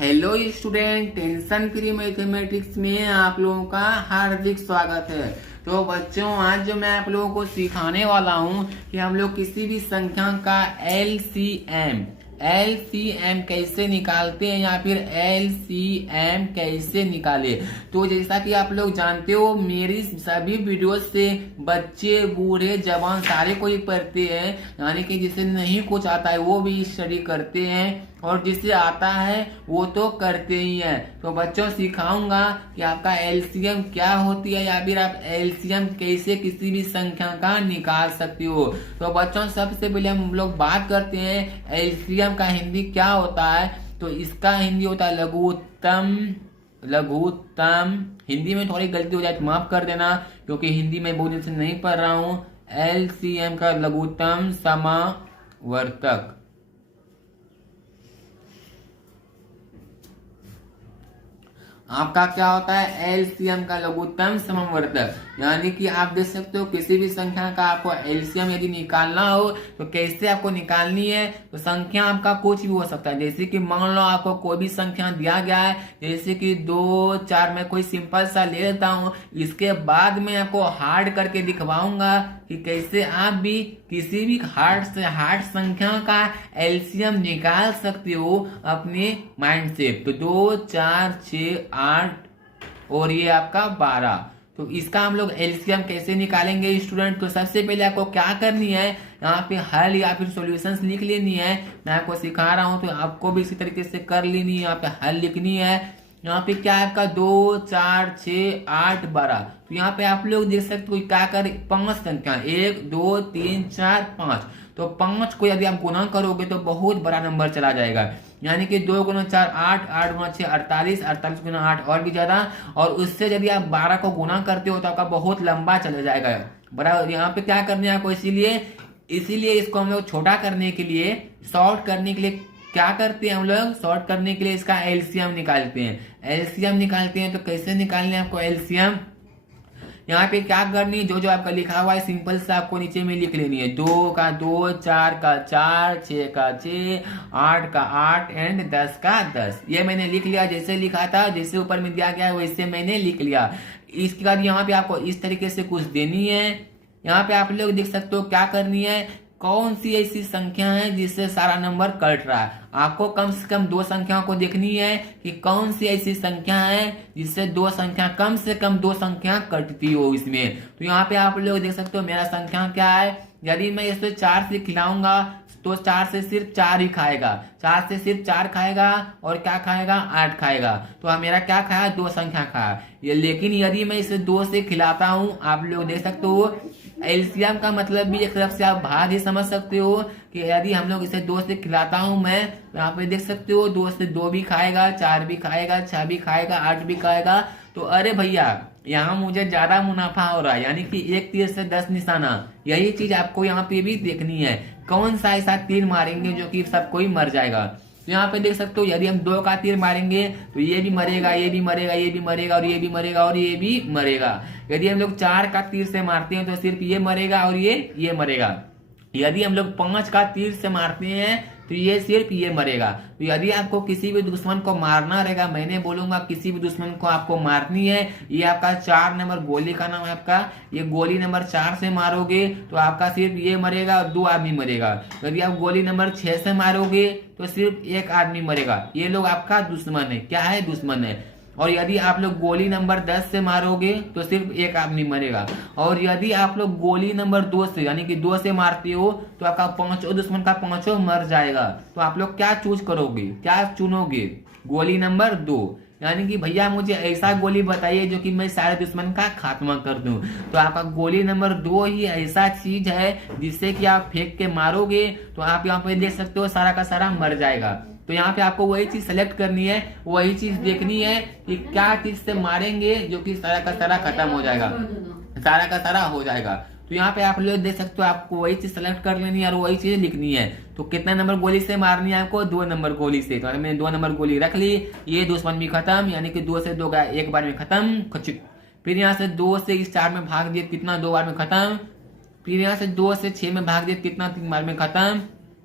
Hello student, tension free mathematics में आप लोगों का हार्दिक स्वागत है। तो बच्चों, आज जो मैं आप लोगों को सिखाने वाला हूं कि हम लोग किसी भी संख्या का एलसीएम कैसे निकालते हैं या फिर एलसीएम कैसे निकाले। तो जैसा कि आप लोग जानते हो, मेरी सभी वीडियोस से बच्चे बूढ़े जवान सारे कोई पढ़ते हैं, यानी कि जिसे नहीं कुछ आता है वो भी स्टडी करते हैं और जिसे आता है वो तो करते ही हैं। तो बच्चों, सिखाऊंगा कि आपका एलसीएम क्या होती है या फिर आप एलसीएम कैसे किसी भी संख्या का निकाल सकते हो। तो बच्चों, सबसे पहले हम लोग बात करते हैं एलसीएम का हिंदी क्या होता है। तो इसका हिंदी होता है लघुत्तम। हिंदी में थोड़ी गलती हो जाए तो माफ कर देना, क्योंकि हिंदी में बहुत दिन से नहीं पढ़ रहा हूं। एलसीएम का लघुत्तम समावर्तक। आपका क्या होता है? एलसीएम का लघुत्तम समावर्तक। यानी कि आप देख सकते हो, किसी भी संख्या का आपको एलसीएम यदि निकालना हो तो कैसे आपको निकालनी है। तो संख्या आपका कुछ भी हो सकता है, जैसे कि मान लो आपको कोई भी संख्या दिया गया है, जैसे कि 2, 4। मैं कोई सिंपल सा ले लेता हूँ, इसके बाद मैं आपको हार्ड करके दिखवाऊंगा कि कैसे आप भी किसी भी हार्ड संख्या का एलसीएम निकाल सकते हो अपने माइंड से। तो 2, 4, 6, 8 और ये आपका 12। तो इसका हम लोग एलसीएम कैसे निकालेंगे स्टूडेंट। तो सबसे पहले आपको क्या करनी है, यहाँ पे हल या फिर सॉल्यूशंस लिख लेनी है। मैं आपको सिखा रहा हूँ तो आपको भी इसी तरीके से कर लेनी है। यहाँ पे हल लिखनी है। यहाँ पे क्या है आपका 2, 4, 6, 8, 12। तो यहाँ पे आप लोग देख सकते हो क्या कर 5 संख्या 1, 2, 3, 4, 5। तो 5 को यदि आप गुना करोगे तो बहुत बड़ा नंबर चला जाएगा। यानी कि 2 गुना 4 8, 8 गुना 6 48, 48 गुना 8 और भी ज्यादा। और उससे यदि आप 12 को गुना करते हो तो आपका बहुत लंबा चला जाएगा बड़ा। यहाँ पे क्या करने आपको, इसीलिए इसको हम लोग छोटा करने के लिए, शॉर्ट करने के लिए क्या करते हैं हम लोग, शॉर्ट करने के लिए इसका एलसीएम निकालते हैं। एलसीएम निकालते हैं तो कैसे निकालने हैं आपको एलसीएम। यहाँ पे क्या करनी है, जो आपका लिखा हुआ है सिंपल से आपको नीचे में लिख लेनी है। 2 का 2, 4 का 4, 6 का 6, 8 का 8 एंड 10 का 10। ये मैंने लिख लिया, जैसे लिखा था, जैसे ऊपर में दिया गया है वैसे मैंने लिख लिया। इसके बाद यहाँ पे आपको इस तरीके से कुछ देनी है। यहाँ पे आप लोग देख सकते हो क्या करनी है, कौन सी ऐसी संख्या है जिससे सारा नंबर कट रहा है। आपको कम से कम 2 संख्याओं को देखनी है कि कौन सी ऐसी संख्या है जिससे कम से कम 2 संख्या कटती हो इसमें। तो यहाँ पे आप लोग देख सकते हो मेरा संख्या क्या है। यदि मैं इसे 4 से खिलाऊंगा तो 4 से सिर्फ 4 ही खाएगा, 4 से सिर्फ 4 खाएगा और क्या खाएगा, 8 खाएगा। तो मेरा क्या खाया, 2 संख्या खाया ये। लेकिन यदि मैं इसे 2 से खिलाता हूँ, आप लोग देख सकते हो एलसीएम का मतलब भी एक तरफ से आप भाग ही समझ सकते हो कि यदि हम लोग इसे 2 से खिलाता हूं मैं, यहाँ पे देख सकते हो 2 से 2 भी खाएगा, 4 भी खाएगा, 6 भी खाएगा, 8 भी खाएगा। तो अरे भैया, यहाँ मुझे ज्यादा मुनाफा हो रहा है, यानी कि 1 तीर से 10 निशाना। यही चीज आपको यहाँ पे भी देखनी है, कौन सा ऐसा तीर मारेंगे जो कि सब कोई मर जाएगा। तो यहाँ पे देख सकते हो यदि हम 2 का तीर मारेंगे तो ये भी मरेगा, ये भी मरेगा, ये भी मरेगा और ये भी मरेगा और ये भी मरेगा। यदि हम लोग 4 का तीर से मारते हैं तो सिर्फ ये मरेगा और ये मरेगा। यदि हम लोग 5 का तीर से मारते हैं तो ये सिर्फ ये मरेगा। तो यदि आपको किसी भी दुश्मन को मारना रहेगा, मैंने बोलूंगा किसी भी दुश्मन को आपको मारनी है, ये आपका 4 नंबर गोली का नाम है आपका। ये गोली नंबर 4 से मारोगे तो आपका सिर्फ ये मरेगा और 2 आदमी मरेगा। यदि आप गोली नंबर 6 से मारोगे तो सिर्फ 1 आदमी मरेगा। ये लोग आपका दुश्मन है, क्या है, दुश्मन है। और यदि आप लोग गोली नंबर 10 से मारोगे तो सिर्फ 1 आदमी मरेगा। और यदि आप लोग गोली नंबर 2 से, यानी कि 2 से मारते हो तो आपका 5 दुश्मन का 5 मर जाएगा। तो आप लोग क्या चूज करोगे, क्या चुनोगे, गोली नंबर 2। यानी कि भैया मुझे ऐसा गोली बताइए जो कि मैं सारे दुश्मन का खात्मा कर दूं। तो आपका गोली नंबर 2 ही ऐसा चीज है जिससे कि आप फेंक के मारोगे तो आप यहाँ पे देख सकते हो सारा का सारा मर जाएगा। तो यहाँ पे आपको वही चीज सेलेक्ट करनी है, वही चीज देखनी है कि क्या चीज से मारेंगे जो कि सारा का सारा खत्म हो जाएगा, सारा का सारा हो जाएगा। तो यहाँ पे आप लोग देख सकते हो, आपको वही चीज सेलेक्ट कर लेनी है और वही चीज लिखनी है। तो कितना नंबर गोली से मारनी है आपको, 2 नंबर गोली से। तो मैंने 2 नंबर गोली रख ली, ये दुश्मन भी खत्म, यानी कि 2 से 2 गया, 1 बार में खत्म। फिर यहाँ से 2 से इस 4 में भाग दिए, कितना, 2 बार में खत्म। फिर यहाँ से 2 से 6 में भाग दिए, कितना, 3 बार में खत्म।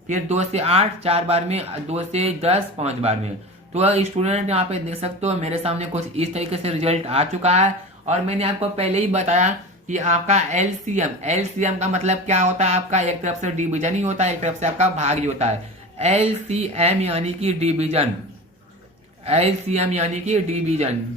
फिर 2 से 8 4 बार में, 2 से 10 5 बार में। तो स्टूडेंट यहाँ पे देख सकते हो मेरे सामने कुछ इस तरीके से रिजल्ट आ चुका है। और मैंने आपको पहले ही बताया कि आपका एलसीएम का मतलब क्या होता है, आपका एक तरफ से डिवीजन ही होता है, एक तरफ से आपका भाग ही होता है। एलसीएम यानी कि डिवीजन, एलसीएम यानी कि डिवीजन,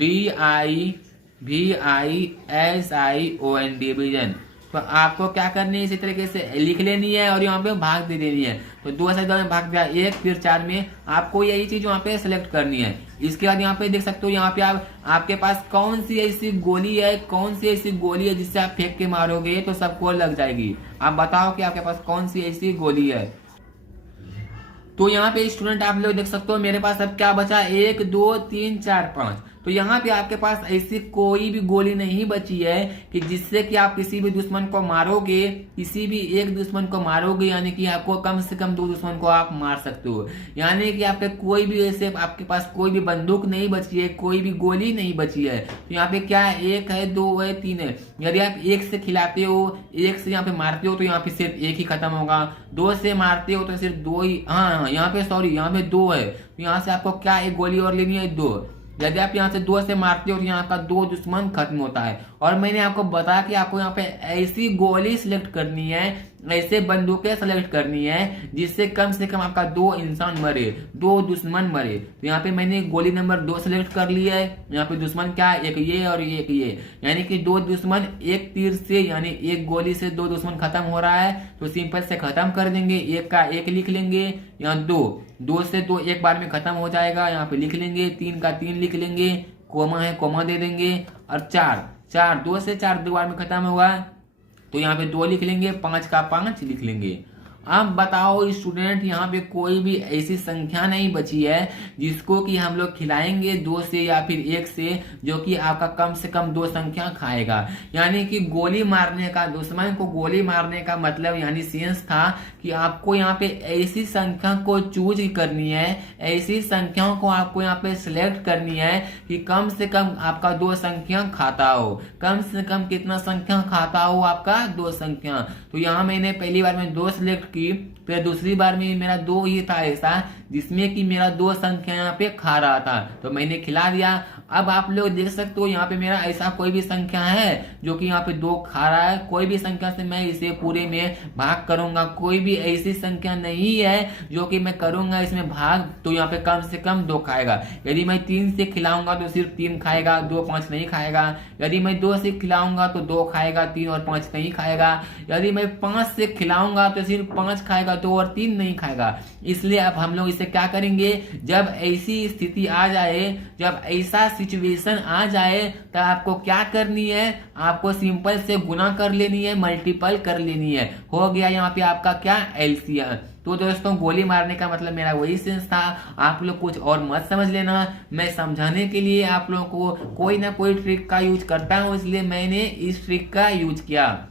DIVISION डिवीजन। तो आपको क्या करनी है, इसी तरीके से लिख लेनी है और यहाँ पे भाग दे देनी है। तो 2 से 2 में भाग दिया 1, फिर 4 में आपको यही चीज वहाँ पे सेलेक्ट करनी है। इसके बाद यहाँ पे देख सकते हो, यहाँ पे आपके पास कौन सी ऐसी गोली है, कौन सी ऐसी गोली है जिससे आप फेंक के मारोगे तो सबको लग जाएगी। आप बताओ कि आपके पास कौन सी ऐसी गोली है। तो यहाँ पे स्टूडेंट आप लोग देख सकते हो मेरे पास अब क्या बचा, 1 2 3 4 5। तो यहाँ पे आपके पास ऐसी कोई भी गोली नहीं बची है कि जिससे कि आप किसी भी दुश्मन को मारोगे, किसी भी एक दुश्मन को मारोगे, यानी कि आपको कम से कम 2 दुश्मन को आप मार सकते हो। यानी कि आपके कोई भी ऐसे आपके पास कोई भी बंदूक नहीं बची है, कोई भी गोली नहीं बची है। तो यहाँ पे क्या है, 1 है, 2 है, 3 है। यदि आप 1 से खिलाते हो, 1 से यहाँ पे मारते हो तो यहाँ पे सिर्फ 1 ही खत्म होगा। 2 से मारते हो तो सिर्फ 2 ही, हाँ यहाँ पे सॉरी यहाँ पे 2 है, तो यहाँ से आपको क्या एक गोली और लेनी है, 2। यदि आप यहाँ से 2 से मारते हो तो यहाँ का 2 दुश्मन खत्म होता है। और मैंने आपको बताया कि आपको यहाँ पे ऐसी गोली सिलेक्ट करनी है, ऐसे बंदूकें सेलेक्ट करनी है जिससे कम से कम आपका 2 इंसान मरे, 2 दुश्मन मरे। तो यहाँ पे मैंने गोली नंबर 2 सेलेक्ट कर लिया है। यहाँ पे दुश्मन क्या है, एक ये और एक ये, यानी कि 2 दुश्मन एक तीर से, यानी एक गोली से 2 दुश्मन खत्म हो रहा है। तो सिंपल से खत्म कर देंगे, 1 का 1 लिख लेंगे, यहाँ 2 से 2 एक बार में खत्म हो जाएगा, यहाँ पे लिख लेंगे, 3 का 3 लिख लेंगे, कोमा है कोमा दे देंगे, और 4 2 से 4 2 बार में खत्म होगा तो यहाँ पे 2 लिख लेंगे, 5 का 5 लिख लेंगे। अब बताओ स्टूडेंट, यहाँ पे कोई भी ऐसी संख्या नहीं बची है जिसको कि हम लोग खिलाएंगे 2 से या फिर 1 से, जो कि आपका कम से कम 2 संख्या खाएगा। यानी कि गोली मारने का, दुश्मन को गोली मारने का मतलब यानी सेंस था कि आपको यहाँ पे ऐसी संख्या को चूज करनी है, ऐसी संख्याओं को आपको यहाँ पे सिलेक्ट करनी है कि कम से कम आपका 2 संख्या खाता हो। कम से कम कितना संख्या खाता हो, आपका 2 संख्या। तो यहाँ मैंने पहली बार में 2 सिलेक्ट की, फिर दूसरी बार में मेरा 2 ही था ऐसा जिसमें कि मेरा 2 संख्या यहाँ पे खा रहा था, तो मैंने खिला दिया। अब आप लोग देख सकते हो यहाँ पे मेरा ऐसा कोई भी संख्या है जो कि यहाँ पे 2 खा रहा है, कोई भी संख्या से मैं इसे पूरे में भाग करूंगा, कोई भी ऐसी संख्या नहीं है जो कि मैं करूंगा इसमें भाग तो यहाँ पे कम से कम 2 खाएगा। यदि मैं 3 से खिलाऊंगा तो सिर्फ 3 खाएगा, 2 5 नहीं खाएगा। यदि मैं 2 से खिलाऊंगा तो 2 खाएगा, 3 और 5 नहीं खाएगा। यदि मैं 5 से खिलाऊंगा तो सिर्फ 5 खाएगा, 2 और 3 नहीं खाएगा। इसलिए अब हम लोग इसे क्या करेंगे, जब ऐसी स्थिति आ जाए, जब ऐसा सिचुएशन आ जाए, तो आपको क्या करनी है, आपको सिंपल से गुना कर लेनी है, मल्टीपल कर लेनी है। हो गया यहाँ पे आपका क्या, एलसीएम। तो दोस्तों गोली मारने का मतलब मेरा वही सेंस था, आप लोग कुछ और मत समझ लेना। मैं समझाने के लिए आप लोगों को कोई ना कोई ट्रिक का यूज करता हूँ, इसलिए मैंने इस ट्रिक का यूज किया।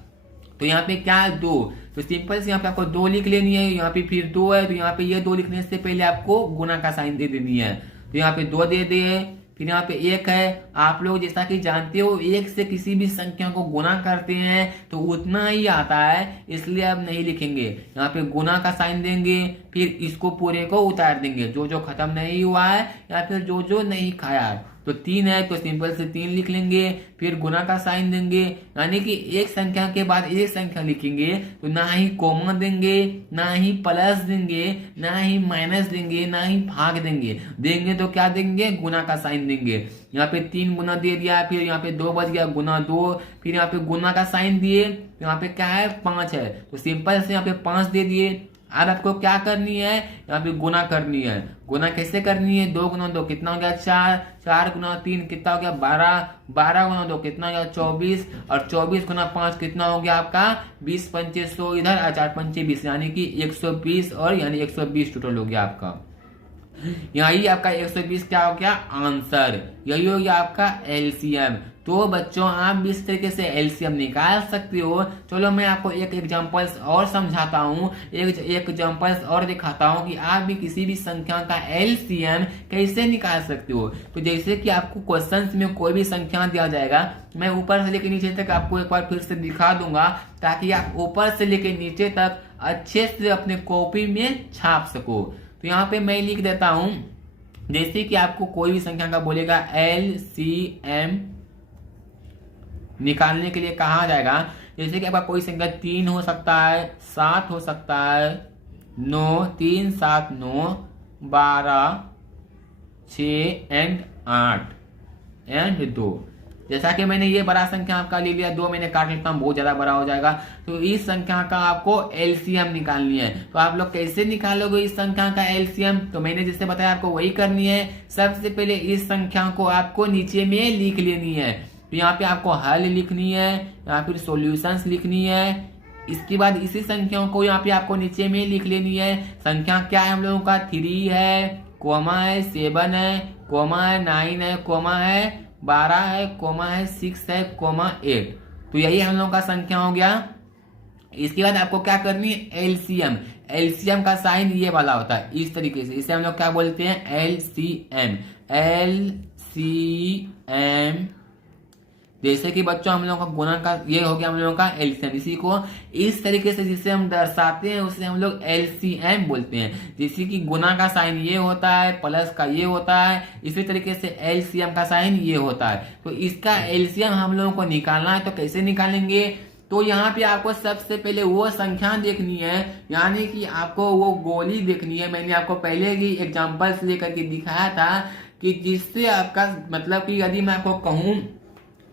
तो यहाँ पे क्या है, 2, तो सिंपल से यहाँ पे आपको 2 लिख लेनी है। यहाँ पे फिर 2 है तो यहाँ पे ये 2 लिखने से पहले आपको गुना का साइन दे देनी है। तो यहाँ पे 2 दे दिए, फिर यहाँ पे 1 है। आप लोग जैसा कि जानते हो 1 से किसी भी संख्या को गुना करते हैं तो उतना ही आता है, इसलिए अब नहीं लिखेंगे। यहाँ पे गुना का साइन देंगे, फिर इसको पूरे को उतार देंगे, जो जो खत्म नहीं हुआ है या फिर जो जो नहीं खाया है। तो 3 है तो सिंपल से 3 लिख लेंगे, फिर गुना का साइन देंगे, यानी कि एक संख्या के बाद एक संख्या लिखेंगे तो ना ही कोमा देंगे, ना ही प्लस देंगे, ना ही माइनस देंगे, ना ही भाग देंगे तो क्या देंगे, गुना का साइन देंगे। यहाँ पे 3 गुना दे दिया, फिर यहाँ पे 2 बच गया, गुना 2, फिर यहाँ पे गुना का साइन दिए, यहाँ पे क्या है, 5 है तो सिंपल से यहाँ पे 5 दे दिए। अब आपको क्या करनी है, यहाँ पे गुना करनी है। गुना कैसे करनी है, 2 गुना 2 कितना हो गया, 4, 4 गुना 3 कितना हो गया, 12, 12 गुना 2 कितना हो गया, 24, और 24 गुना 5 कितना हो गया आपका, 20 पंचे 100 इधर और 4 पंचे 20, यानी कि 120, और यानी 120 टोटल हो गया आपका। यही आपका 120 क्या हो गया, आंसर। यही हो गया आपका एलसीएम। तो बच्चों आप भी इस तरीके से एलसीएम निकाल सकते हो। चलो मैं आपको एक एग्जांपल्स और समझाता हूँ, एक एग्जांपल्स और दिखाता हूँ कि आप भी किसी भी संख्या का एलसीएम कैसे निकाल सकते हो। तो जैसे कि आपको क्वेश्चंस में कोई भी संख्या दिया जाएगा, मैं ऊपर से लेकर नीचे तक आपको एक बार फिर से दिखा दूंगा ताकि आप ऊपर से लेकर नीचे तक अच्छे से अपने कॉपी में छाप सको। तो यहाँ पे मैं लिख देता हूँ जैसे कि आपको कोई भी संख्या का बोलेगा LCM निकालने के लिए कहा जाएगा, जैसे कि आपका कोई संख्या 3 हो सकता है, 7 हो सकता है, 9, 3, 7, 9, 12, 6 एंड 8 एंड 2। जैसा कि मैंने ये बड़ा संख्या आपका ले लिया, 2 मैंने काट लेता हूँ, बहुत ज्यादा बड़ा हो जाएगा। तो इस संख्या का आपको LCM निकालनी है। तो आप लोग कैसे निकालोगे इस संख्या का LCM? तो मैंने जैसे बताया आपको वही करनी है। सबसे पहले इस संख्या को आपको नीचे में लिख लेनी है। तो यहाँ पे आपको हल लिखनी है, यहाँ फिर सॉल्यूशंस लिखनी है। इसके बाद इसी संख्याओं को यहाँ पे आपको नीचे में लिख लेनी है। संख्या क्या है हम लोगों का? 3 है, कोमा है, 7 है, कोमा है, 9 है, कोमा है, 12 है, कोमा है, 6 है, कोमा 8। तो यही हम लोगों का संख्या हो गया। इसके बाद आपको क्या करनी है? LCM। LCM का साइन ये वाला होता है, इस तरीके से। इसे हम लोग क्या बोलते हैं? LCM। LCM जैसे कि बच्चों हम लोगों का गुणा का ये हो गया हम लोगों का LCM। इसी को इस तरीके से जिसे हम दर्शाते हैं उसे हम लोग LCM बोलते हैं। जैसे कि गुणा का साइन ये होता है, प्लस का ये होता है, इसी तरीके से LCM का साइन ये होता है। तो इसका LCM हम लोगों को निकालना है। तो कैसे निकालेंगे? तो यहाँ पे आपको सबसे पहले वो संख्या देखनी है, यानी कि आपको वो गोली देखनी है। मैंने आपको पहले ही एग्जाम्पल्स लेकर के दिखाया था कि जिससे आपका मतलब कि यदि मैं आपको कहूं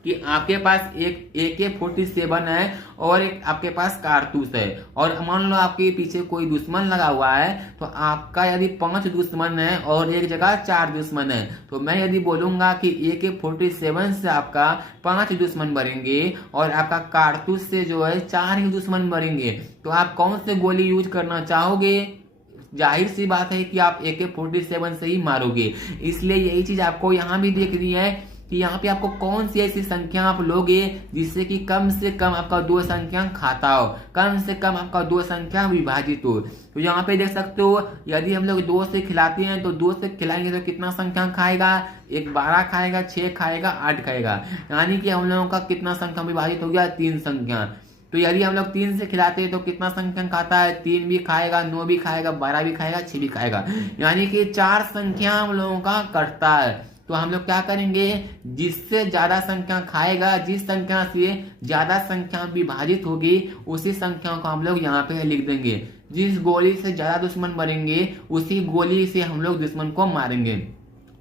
कि आपके पास एक AK-47 है और एक आपके पास कारतूस है, और मान लो आपके पीछे कोई दुश्मन लगा हुआ है, तो आपका यदि 5 दुश्मन है और एक जगह 4 दुश्मन है, तो मैं यदि बोलूंगा कि AK-47 से आपका 5 दुश्मन मरेंगे और आपका कारतूस से जो है 4 ही दुश्मन मरेंगे, तो आप कौन से गोली यूज करना चाहोगे? जाहिर सी बात है कि आप AK-47 से ही मारोगे। इसलिए यही चीज आपको यहाँ भी देखनी है कि यहाँ पे आपको कौन सी ऐसी संख्या आप लोगे जिससे कि कम से कम आपका 2 संख्या खाता हो, कम से कम आपका 2 संख्या विभाजित हो। तो यहाँ पे देख सकते हो, यदि हम लोग 2 से खिलाते हैं तो 2 से खिलाएंगे तो कितना संख्या खाएगा? एक 12 खाएगा, 6 खाएगा, 8 खाएगा, यानी कि हम लोगों का कितना संख्या विभाजित हो गया? 3 संख्या। तो यदि हम लोग 3 से खिलाते हैं तो कितना संख्या खाता है? 3 भी खाएगा, 9 भी खाएगा, 12 भी खाएगा, 6 भी खाएगा, यानी कि 4 संख्या हम लोगों का कटता है। तो हम लोग क्या करेंगे? जिससे ज्यादा संख्या खाएगा, जिस संख्या से ज्यादा संख्या विभाजित होगी, उसी संख्या को हम लोग यहाँ पे लिख देंगे। जिस गोली से ज्यादा दुश्मन मरेंगे उसी गोली से हम लोग दुश्मन को मारेंगे।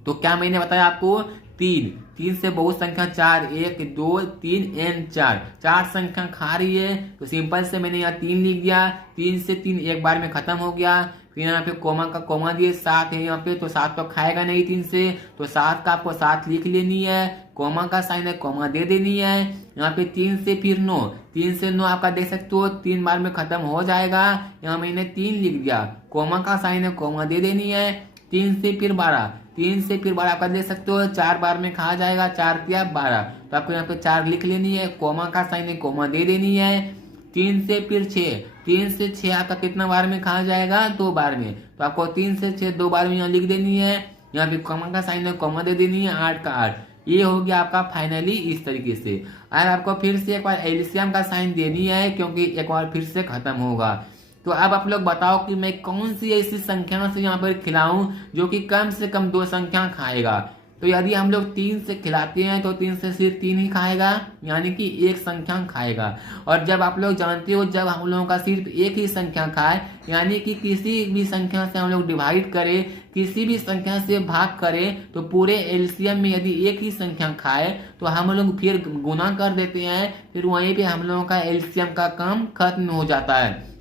तो क्या मैंने बताया आपको? 3 से बहुत संख्या 4, 1, 2, 3 एंड 4 संख्या खा रही है। तो सिंपल से मैंने यहाँ 3 लिख दिया। 3 से 3 एक बार में खत्म हो गया। फिर यहाँ पे कोमा का कोमा दिए, 7 है यहाँ पे, तो 7 तो खाएगा नहीं 3 से, तो 7 का आपको 7 लिख लेनी है। कोमा का साइन है, कोमा दे देनी है। यहाँ पे 3 से फिर 9, 3 से 9 आपका देख सकते हो 3 बार में खत्म हो जाएगा। यहाँ मैंने 3 लिख दिया, कोमा का साइन है, कोमा दे देनी है। 3 से फिर 12, 3 से फिर 12 आपका देख सकते हो 4 बार में खा जाएगा, 4 किया 12, तो आपको यहाँ पे 4 लिख लेनी है। कोमा का साइन है, कोमा दे देनी है। 3 से फिर 6, 3 से 6 आपका कितना बार में खा जाएगा? 2 बार में, तो आपको 3 से 6 2 बार में यहाँ लिख देनी है। यहाँ पे कोमा का साइन है, कोमा दे देनी है। 8 का 8, ये हो गया आपका फाइनली इस तरीके से। और आपको फिर से एक बार LCM का साइन देनी है, क्योंकि एक बार फिर से खत्म होगा। तो अब आप लोग बताओ कि मैं कौन सी ऐसी संख्या से यहाँ पर खिलाऊं जो कि कम से कम 2 संख्या खाएगा। तो यदि हम लोग 3 से खिलाते हैं तो 3 से सिर्फ 3 ही खाएगा, यानी कि 1 संख्या खाएगा। और जब आप लोग जानते हो, जब हम लोगों का सिर्फ 1 ही संख्या खाए, यानी कि किसी भी संख्या से हम लोग डिवाइड करें, किसी भी संख्या से भाग करें, तो पूरे LCM में यदि 1 ही संख्या खाए तो हम लोग फिर गुना कर देते हैं, फिर वहीं पे हम लोगों का LCM का काम खत्म हो जाता है।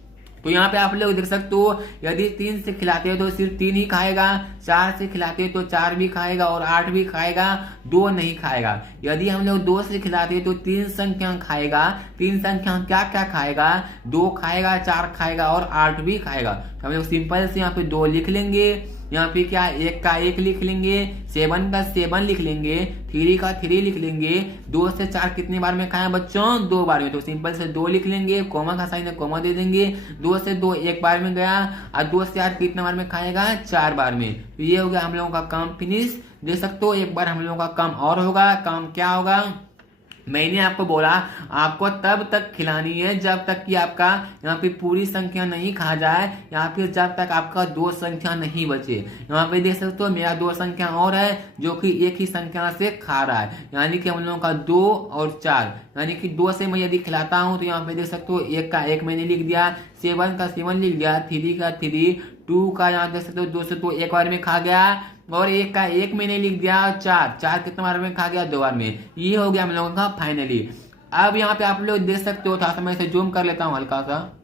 तो यहाँ पे आप लोग देख सकते हो, यदि 3 से खिलाते हो तो सिर्फ 3 ही खाएगा, 4 से खिलाते हो तो 4 भी खाएगा और 8 भी खाएगा, 2 नहीं खाएगा। यदि हम लोग 2 से खिलाते हैं तो 3 संख्या खाएगा। 3 संख्या क्या क्या खाएगा? 2 खाएगा, 4 खाएगा और 8 भी खाएगा। तो हम लोग सिंपल से यहाँ पे 2 लिख लेंगे। यहाँ पे क्या 1 का 1 लिख लेंगे, 7 का 7 लिख लेंगे, 3 का 3 लिख लेंगे। 2 से 4 कितनी बार में खाया बच्चों? 2 बार में, तो सिंपल से 2 लिख लेंगे। कोमा का साइन है, कोमा दे देंगे। 2 से 2 1 बार में गया, और 2 से 8 कितने बार में खाएगा? 4 बार में। तो ये हो गया हम लोगों का काम फिनिश। देख सकते हो, एक बार हम लोगों का काम और होगा। काम क्या होगा? मैंने आपको बोला आपको तब तक खिलानी है जब तक कि आपका यहाँ पे पूरी संख्या नहीं खा जाए, या फिर जब तक आपका दो संख्या नहीं बचे। यहाँ पे देख सकते हो मेरा दो संख्या और है जो कि एक ही संख्या से खा रहा है, यानी कि हम लोगों का 2 और 4, यानी कि 2 से मैं यदि खिलाता हूँ तो यहाँ पे देख सकते हो 1 का 1 मैंने लिख दिया, 7 का 7 लिख दिया, 3 का 3, 2 का यहाँ देख सकते हो 2 से 2 एक बार में खा गया, और 1 का 1 मैंने लिख दिया, 4 कितने बार में खा गया, 2 बार में। ये हो गया हम लोगों का फाइनली। अब यहाँ पे आप लोग देख सकते हो, थोड़ा सा मैं इसे जूम कर लेता हूँ हल्का सा।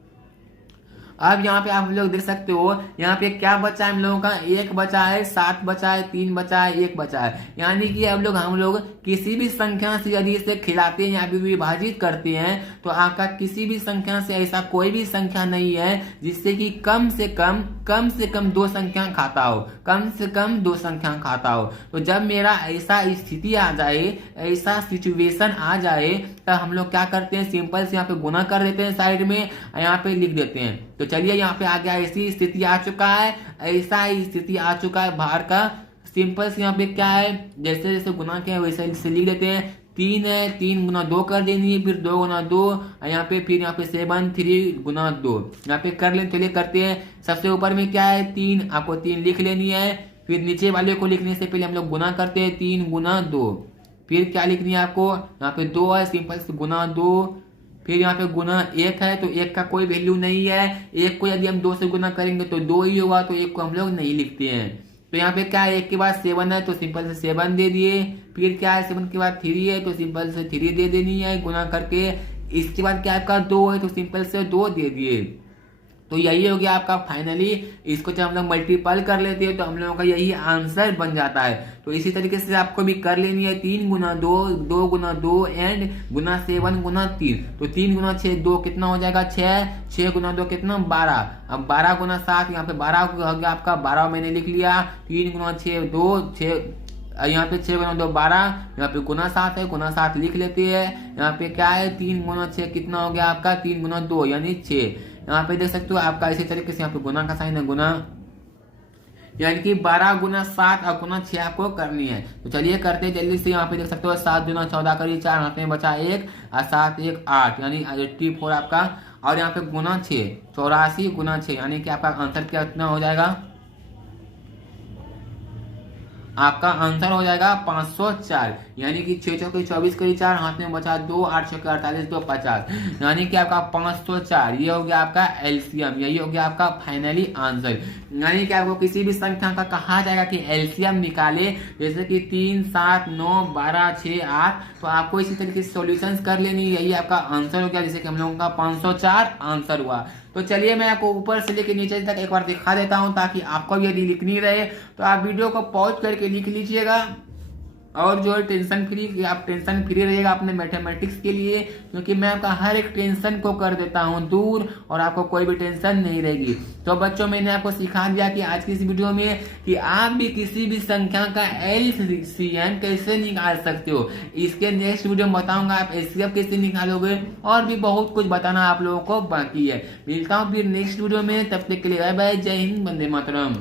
अब यहाँ पे आप लोग देख सकते हो यहाँ पे क्या बचा है हम लोगों का, 1 बचा है, 7 बचा है, 3 बचा है, 1 बचा है। यानी कि अब लोग हम लोग किसी भी संख्या से यदि इसे खिलाते हैं या फिर विभाजित करते हैं तो आपका किसी भी संख्या से ऐसा कोई भी संख्या नहीं है जिससे कि कम से कम 2 संख्या खाता हो, कम से कम 2 संख्या खाता हो। तो जब मेरा ऐसा स्थिति आ जाए, ऐसा सिचुएशन आ जाए, तब हम लोग क्या करते हैं, सिंपल से यहाँ पे गुना कर देते हैं, साइड में यहाँ पे लिख देते हैं। तो चलिए यहाँ पे आ गया, ऐसी स्थिति आ चुका है, ऐसा स्थिति आ चुका है बाहर का। सिंपल से यहाँ पे क्या है, जैसे जैसे गुना किया है वैसे से लिख देते हैं। 3 है, 3 गुना 2 कर देनी है, फिर 2 गुना 2, यहाँ पे फिर यहाँ पे 7 3 गुना 2 यहाँ पे कर लें। चलिए करते हैं। सबसे ऊपर में क्या है 3, आपको 3 लिख लेनी है, फिर नीचे वाले को लिखने से पहले हम लोग गुना करते हैं, 3 गुना 2, फिर क्या लिखनी है आपको, यहाँ पे 2 है, सिंपल से गुना 2, फिर यहाँ पे गुना 1 है, तो 1 का कोई वैल्यू नहीं है, 1 को यदि हम 2 से गुना करेंगे तो 2 ही होगा, तो 1 को हम लोग नहीं लिखते हैं। तो यहाँ पे क्या है, 1 के बाद 7 है तो सिंपल से 7 दे दिए, फिर क्या है 7 के बाद 3 है तो सिंपल से 3 दे देनी है गुना करके। इसके बाद क्या आपका 2 है तो सिंपल से 2 दे दिए। तो यही हो गया आपका फाइनली। इसको जब हम लोग मल्टीपल कर लेते हैं तो हम लोगों का यही आंसर बन जाता है। तो इसी तरीके से आपको भी कर लेनी है, 3 गुना 2, 2 गुना 2 एंड गुना 7 गुना 3। तो 3 गुना 6 2 कितना हो जाएगा 6, 6 गुना 2 कितना 12। अब 12 गुना 7, यहाँ पे 12 हो गया आपका, 12 मैंने लिख लिया, 3 गुना 6 2, 6 यहाँ पे 6 गुना 2 12, यहाँ पे गुना 7 है, गुना 7 लिख लेते हैं। यहाँ पे क्या है 3 गुना 6 कितना हो गया आपका, 3 गुना 2 यानी 6। यहाँ पे देख सकते हो आपका इसी तरीके से यहाँ पे गुना का साइन है, गुना यानी कि 12 गुना 7 और गुना 6 आपको करनी है। तो चलिए करते हैं जल्दी से। यहाँ पे देख सकते हो 7 गुना 14 करिए 4, हाथ में बचा 1 और 7 1 8 यानी 84 आपका। और यहाँ पे गुना 6 84 गुना 6 यानी कि आपका आंसर क्या कितना हो जाएगा, आपका आंसर हो जाएगा 504। यानी कि 6 चौके 24 करी 4, हाथ में बचा 2, 8 चौके 48 2 50, यानी कि आपका 504। ये हो गया आपका एलसीएम, यही हो गया आपका फाइनली आंसर। यानी कि आपको किसी भी संख्या का कहा जाएगा कि एलसीएम निकाले, जैसे कि 3 7 9 12 6 8, तो आपको इसी तरीके से सॉल्यूशंस कर लेनी, यही आपका आंसर हो गया। जैसे कि हम लोगों का 504 आंसर हुआ। तो चलिए मैं आपको ऊपर से लेकर नीचे तक एक बार दिखा देता हूं, ताकि आपको यदि लिखनी रहे तो आप वीडियो को पॉज करके लिख लीजिएगा। और जो है टेंशन फ्री, आप टेंशन फ्री रहिएगा अपने मैथमेटिक्स के लिए, क्योंकि मैं आपका हर एक टेंशन को कर देता हूं दूर, और आपको कोई भी टेंशन नहीं रहेगी। तो बच्चों मैंने आपको सिखा दिया कि आज की इस वीडियो में कि आप भी किसी भी संख्या का एलसीएम कैसे निकाल सकते हो। इसके नेक्स्ट वीडियो में बताऊंगा आप एचसीएफ कैसे निकालोगे, और भी बहुत कुछ बताना आप लोगों को बाकी है। मिलता हूँ फिर नेक्स्ट वीडियो में, तब तक के लिए बाय बाय, जय हिंद, वंदे मातरम।